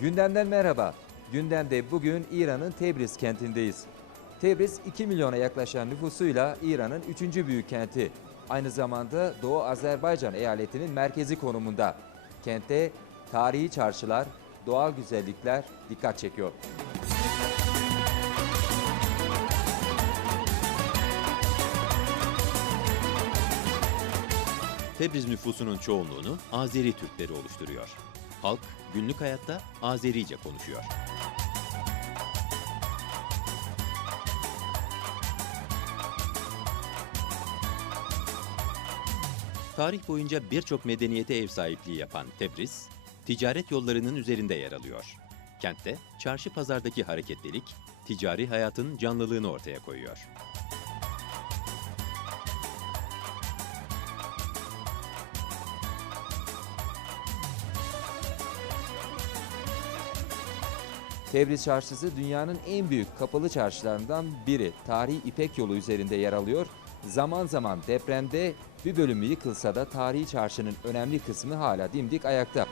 Gündemden merhaba. Gündemde bugün İran'ın Tebriz kentindeyiz. Tebriz 2 milyona yaklaşan nüfusuyla İran'ın 3. büyük kenti. Aynı zamanda Doğu Azerbaycan eyaletinin merkezi konumunda. Kente tarihi çarşılar, doğal güzellikler dikkat çekiyor. Tebriz nüfusunun çoğunluğunu Azeri Türkleri oluşturuyor. Halk günlük hayatta Azerice konuşuyor. Tarih boyunca birçok medeniyete ev sahipliği yapan Tebriz, ticaret yollarının üzerinde yer alıyor. Kentte çarşı pazardaki hareketlilik, ticari hayatın canlılığını ortaya koyuyor. Tebriz Çarşısı dünyanın en büyük kapalı çarşılarından biri. Tarihi İpek yolu üzerinde yer alıyor. Zaman zaman depremde bir bölümü yıkılsa da tarihi çarşının önemli kısmı hala dimdik ayakta.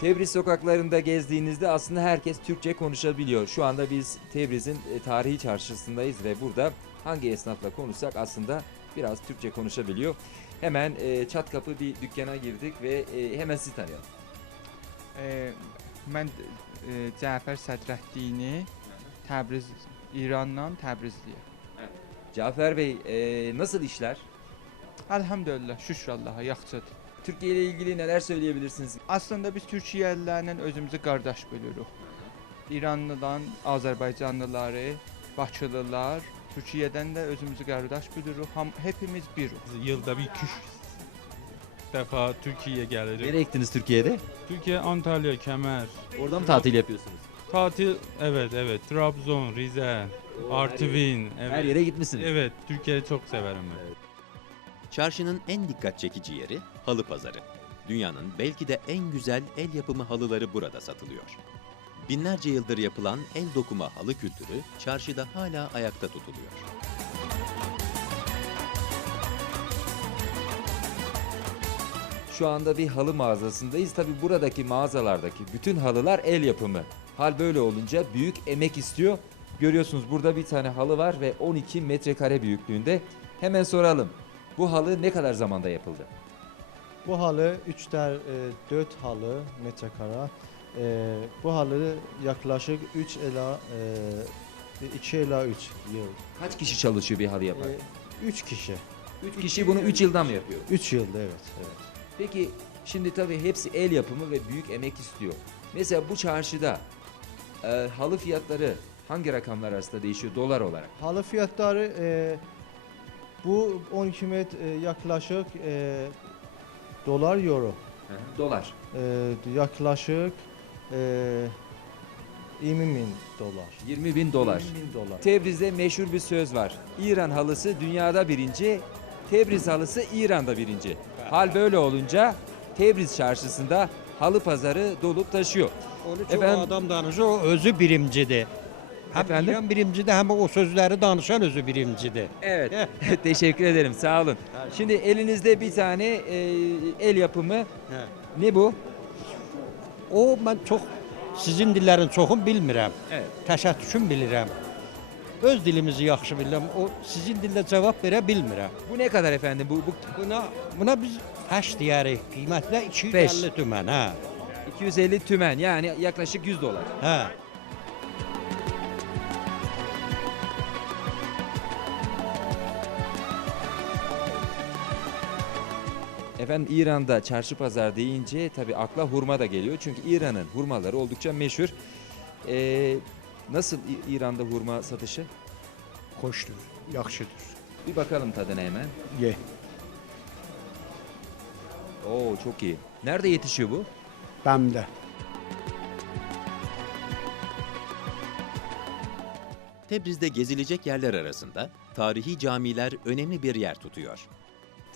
Tebriz sokaklarında gezdiğinizde aslında herkes Türkçe konuşabiliyor. Şu anda biz Tebriz'in e, tarihi çarşısındayız ve burada hangi esnafla konuşsak aslında biraz Türkçe konuşabiliyor. Hemen e, çat kapı bir dükkana girdik ve e, hemen sizi tanıyalım. E, mən e, Cəfər Sədrəddini Təbriz İrandan Təbrizliyəm. Cafer Bey e, nasıl işler? Əlhamdülillah, şükür Allaha, yaxşıdır. Türkiye ile ilgili neler söyleyebilirsiniz? Aslında biz Türkiyəlilərlə özümüzü qardaş bölürük. İranlıdan Azərbaycanlıları, Bakılılar, Türkiyədən də özümüzü qardaş bölürük. Ham hepimiz birik. Yılda bir iki defa Türkiye'ye gelirim. Nereye gittiniz Türkiye'de? Türkiye, Antalya, Kemer. Orada mı tatil yapıyorsunuz? Tatil, evet evet. Trabzon, Rize, Artvin. Evet. Her yere gitmişsiniz. Evet, Türkiye'yi çok severim ben. Çarşının en dikkat çekici yeri halı pazarı. Dünyanın belki de en güzel el yapımı halıları burada satılıyor. Binlerce yıldır yapılan el dokuma halı kültürü çarşıda hala ayakta tutuluyor. Şu anda bir halı mağazasındayız. Tabi buradaki mağazalardaki bütün halılar el yapımı. Hal böyle olunca büyük emek istiyor. Görüyorsunuz burada bir tane halı var ve 12 metrekare büyüklüğünde. Hemen soralım. Bu halı ne kadar zamanda yapıldı? Bu halı 3 der 4 halı metrekare. E, bu halı yaklaşık 3 ila e, 2 ila 3 yıl. Kaç kişi çalışıyor bir halı yapar? 3 kişi. 3 kişi bunu 3 yılda mı yapıyor? 3 yılda evet. evet. Peki şimdi tabii hepsi el yapımı ve büyük emek istiyor. Mesela bu çarşıda e, halı fiyatları hangi rakamlar arasında değişiyor dolar olarak? Halı fiyatları e, bu 12 met e, yaklaşık e, dolar euro. Dolar. E, yaklaşık e, 20 bin dolar. 20 bin dolar. 20 bin dolar. Tebriz'de meşhur bir söz var. İran halısı dünyada birinci, Tebriz halısı İran'da birinci. Hal böyle olunca Tebriz çarşısında halı pazarı dolup taşıyor. Onu çox Efendim? adam danışır, o özü birimcidir. Həm Efendim? İran birimcidir, həm o sözləri danışan özü birimcidir. Evet. Teşekkür ederim. Sağ olun. Şimdi elinizde bir tane e, el yapımı. Ne bu? O mən çox sizin dillərin çoxunu bilmirəm. Evet. Təşəkkürüm bilirəm. Öz dilimizi yaxşı bilirəm. O sizin dildə cavab verə bilmirəm. Bu ne kadar efendim? Bu, bu Buna buna biz fəş deyərik. Qiymətinə 250 tümən, hə. 250 tümen yani yaklaşık 100 dolar. Hə. Efendim İran'da çarşı pazar deyince tabi akla hurma da geliyor. Çünkü İran'ın hurmaları oldukça meşhur. Ee, nasıl İ- İran'da hurma satışı? Xoşdur, yaxşıdır. Bir bakalım tadına hemen. Ye. Oo çok iyi. Nerede yetişiyor bu? Bəmdə. Tebriz'de gezilecek yerler arasında tarihi camiler önemli bir yer tutuyor.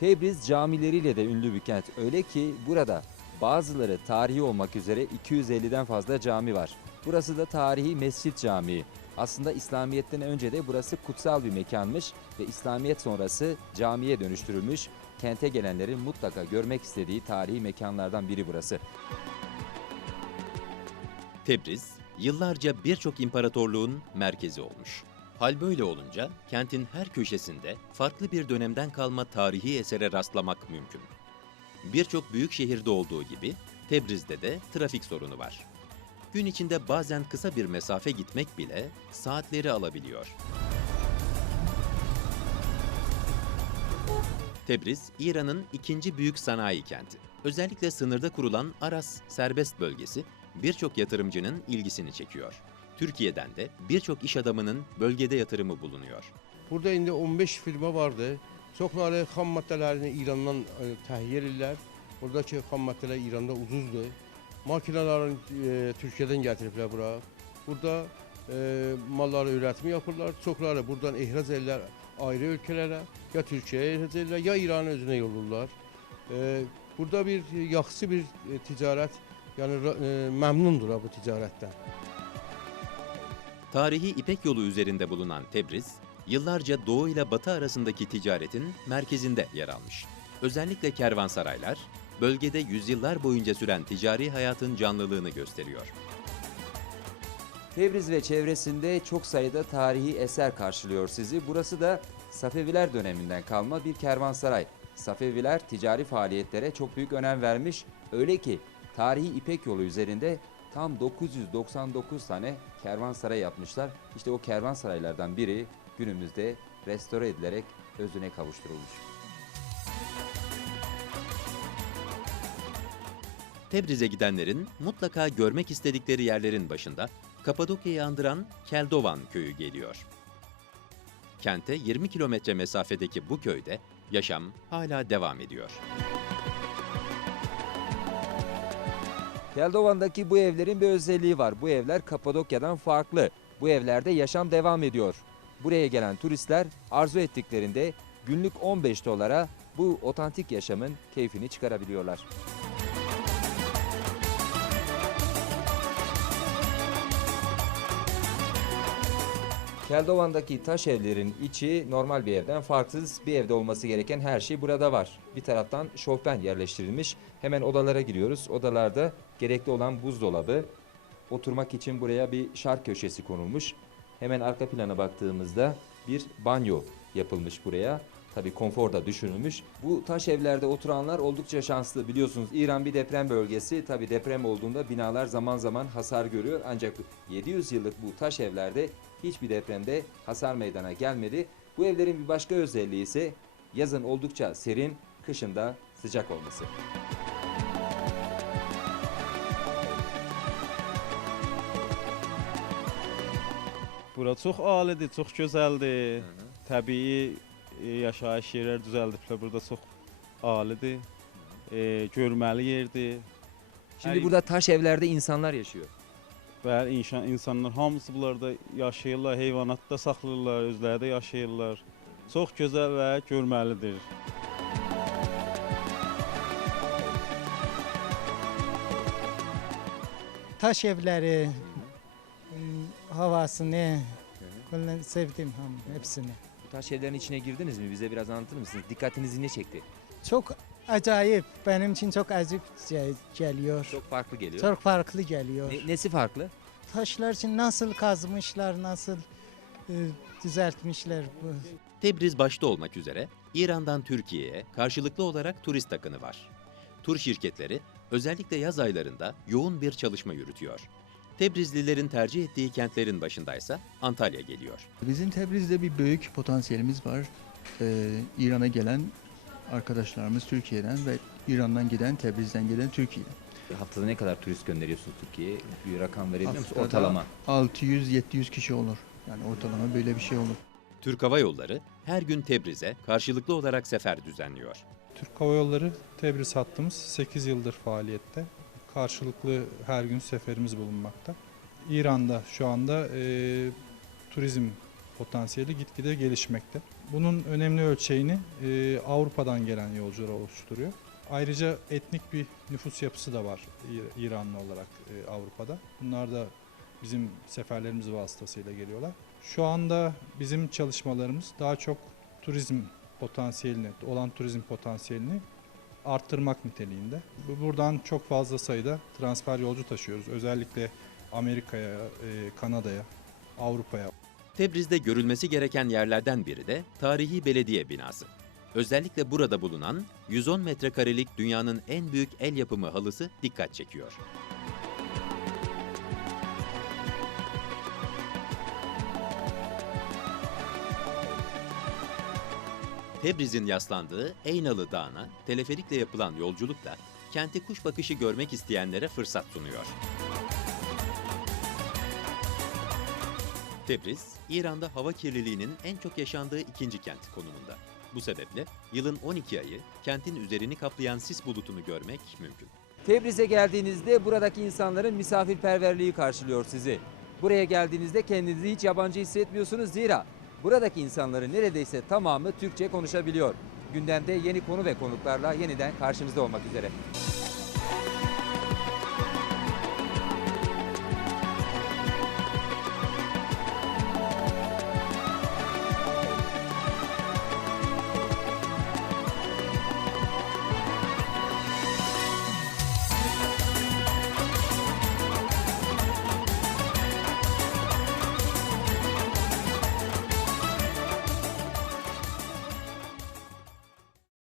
Tebriz camileriyle de ünlü bir kent. Öyle ki burada bazıları tarihi olmak üzere 250'den fazla cami var. Burası da tarihi Mescit Camii. Aslında İslamiyet'ten önce de burası kutsal bir mekanmış ve İslamiyet sonrası camiye dönüştürülmüş. Kente gelenlerin mutlaka görmek istediği tarihi mekanlardan biri burası. Tebriz, yıllarca birçok imparatorluğun merkezi olmuş. Hal böyle olunca kentin her köşesinde farklı bir dönemden kalma tarihi esere rastlamak mümkün. Birçok büyük şehirde olduğu gibi Tebriz'de de trafik sorunu var. Gün içinde bazen kısa bir mesafe gitmek bile saatleri alabiliyor. Tebriz, İran'ın ikinci büyük sanayi kenti. Özellikle sınırda kurulan Aras serbest bölgesi birçok yatırımcının ilgisini çekiyor. Türkiye'den de birçok iş adamının bölgede yatırımı bulunuyor. Burada indi 15 firma vardı. Çoxları xam maddələrini İrandan e, təhiyyə edirlər. Buradakı xam maddələr İranda ucuzdur. Makinələrin e, Türkiyədən gətiriblər bura. Burada e, malları üretimi yapırlar. Çoxları buradan ihrac edirlər ayrı ölkələrə. Ya Türkiyəyə ihrac edirlər, ya İranın özünə yollayırlar. E, burada bir yaxşı bir e, ticarət, yəni ra- e, məmnundur ha bu ticarətdən. Tarihi İpek yolu üzerinde bulunan Tebriz, yıllarca Doğu ile Batı arasındaki ticaretin merkezinde yer almış. Özellikle kervansaraylar, bölgede yüzyıllar boyunca süren ticari hayatın canlılığını gösteriyor. Tebriz ve çevresinde çok sayıda tarihi eser karşılıyor sizi. Burası da Safeviler döneminden kalma bir kervansaray. Safeviler ticari faaliyetlere çok büyük önem vermiş. Öyle ki tarihi İpek yolu üzerinde tam 999 tane kervansaray yapmışlar. İşte o kervansaraylardan biri günümüzde restore edilerek özüne kavuşturulmuş. Tebriz'e gidenlerin mutlaka görmek istedikleri yerlerin başında Kapadokya'yı andıran Keldovan köyü geliyor. Kente 20 kilometre mesafedeki bu köyde yaşam hala devam ediyor. Keldovan'daki bu evlerin bir özelliği var. Bu evler Kapadokya'dan farklı. Bu evlerde yaşam devam ediyor. Buraya gelen turistler arzu ettiklerinde günlük 15 dolara bu otantik yaşamın keyfini çıkarabiliyorlar. Keldovan'daki taş evlerin içi normal bir evden farksız. Bir evde olması gereken her şey burada var. Bir taraftan şofben yerleştirilmiş. Hemen odalara giriyoruz. Odalarda gerekli olan buzdolabı, oturmak için buraya bir şark köşesi konulmuş. Hemen arka plana baktığımızda bir banyo yapılmış buraya. Tabii konfor da düşünülmüş. Bu taş evlerde oturanlar oldukça şanslı. Biliyorsunuz İran bir deprem bölgesi. Tabii deprem olduğunda binalar zaman zaman hasar görüyor. Ancak 700 yıllık bu taş evlerde hiçbir depremde hasar meydana gelmedi. Bu evlerin bir başka özelliği ise yazın oldukça serin, kışın da sıcak olması. Bura çox alidir, çox gözəldir. Təbii e, yaşayış yerləri düzəldiblər. Burada çox alidir. E, görməli yerdir. Şimdi Her- burada taş evlerde insanlar yaşıyor. Və insan insanlar hamısı bunlarda yaşayırlar, heyvanat da saxlayırlar, özləri də yaşayırlar. Çox gözəl və görməlidir. taş evleri, ım, havasını, bunları sevdim ham hepsini. Bu taş evlerin içine girdiniz mi? Bize biraz anlatır mısınız? Dikkatinizi ne çekti? Çok acayip, benim için çok acayip ge- geliyor. Çok farklı geliyor. Çok farklı geliyor. Ne- nesi farklı? Taşlar için nasıl kazmışlar, nasıl e, düzeltmişler bu. Tebriz başta olmak üzere İran'dan Türkiye'ye karşılıklı olarak turist akını var. Tur şirketleri özellikle yaz aylarında yoğun bir çalışma yürütüyor. Tebrizlilerin tercih ettiği kentlerin başındaysa Antalya geliyor. Bizim Tebriz'de bir büyük potansiyelimiz var. Ee, İran'a gelen arkadaşlarımız Türkiye'den ve İran'dan giden, Tebriz'den gelen Türkiye. Haftada ne kadar turist gönderiyorsunuz Türkiye'ye? Bir rakam verebilir misiniz? Ortalama. 600-700 kişi olur. Yani ortalama böyle bir şey olur. Türk Hava Yolları her gün Tebriz'e karşılıklı olarak sefer düzenliyor. Türk Hava Yolları Tebriz hattımız 8 yıldır faaliyette. Karşılıklı her gün seferimiz bulunmakta. İran'da şu anda e, turizm potansiyeli gitgide gelişmekte. Bunun önemli ölçeğini e, Avrupa'dan gelen yolcular oluşturuyor. Ayrıca etnik bir nüfus yapısı da var İr- İranlı olarak e, Avrupa'da. Bunlar da bizim seferlerimiz vasıtasıyla geliyorlar. Şu anda bizim çalışmalarımız daha çok turizm potansiyelini, olan turizm potansiyelini arttırmak niteliğinde. Bu- Buradan çok fazla sayıda transfer yolcu taşıyoruz. Özellikle Amerika'ya, e, Kanada'ya, Avrupa'ya. Tebriz'de görülmesi gereken yerlerden biri de tarihi belediye binası. Özellikle burada bulunan 110 metrekarelik dünyanın en büyük el yapımı halısı dikkat çekiyor. Tebriz'in yaslandığı Eynalı Dağı'na teleferikle yapılan yolculuk da kenti kuş bakışı görmek isteyenlere fırsat sunuyor. Tebriz, İran'da hava kirliliğinin en çok yaşandığı ikinci kent konumunda. Bu sebeple yılın 12 ayı kentin üzerini kaplayan sis bulutunu görmek mümkün. Tebriz'e geldiğinizde buradaki insanların misafirperverliği karşılıyor sizi. Buraya geldiğinizde kendinizi hiç yabancı hissetmiyorsunuz zira buradaki insanların neredeyse tamamı Türkçe konuşabiliyor. Gündemde yeni konu ve konuklarla yeniden karşınızda olmak üzere.